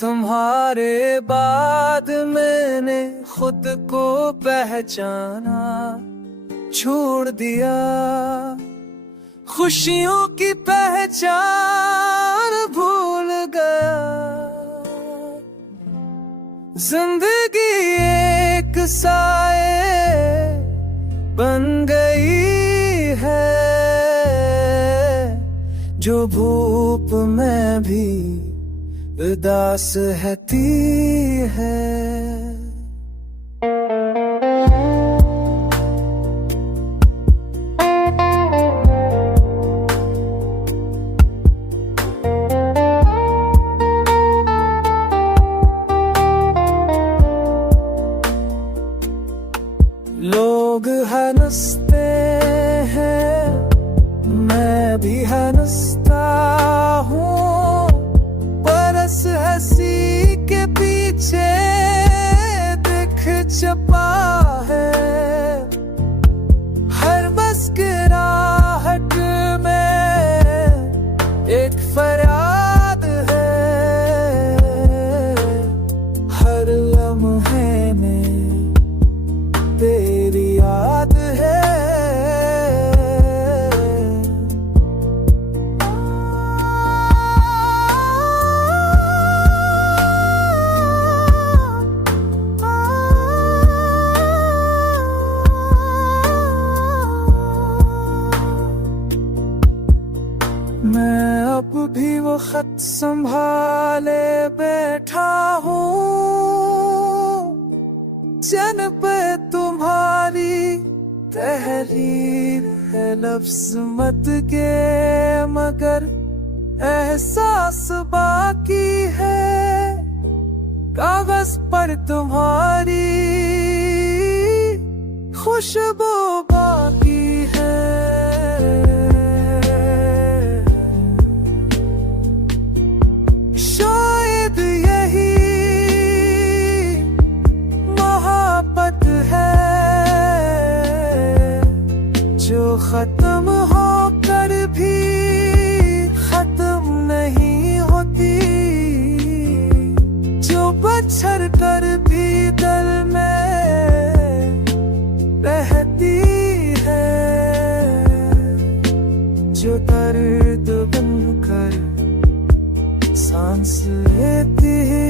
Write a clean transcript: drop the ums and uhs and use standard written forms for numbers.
तुम्हारे बाद मैंने खुद को पहचाना, छोड़ दिया खुशियों की पहचान, भूल गया। जिंदगी एक साए बन गई है, जो धूप में भी उदास रहती है। लोग हंसते हैं, मैं भी हंसता हूँ, बरस हंसी के पीछे दिख छपा है। हर मुस्कुराहट में एक फरियाद है, हर लम्हे में तेरी याद है। मैं अब भी वो खत संभाले बैठा हूँ, जिन पे तुम्हारी तहरीर है। लफ्ज मत के मगर एहसास बाकी है, कागज पर तुम्हारी खुशबू बाकी है। शायद यही मोहब्बत है, जो खत्म होकर भी खत्म नहीं होती, जो बछड़ कर भी दिल में रहती है, जो दर्द बनकर सांस लेती है।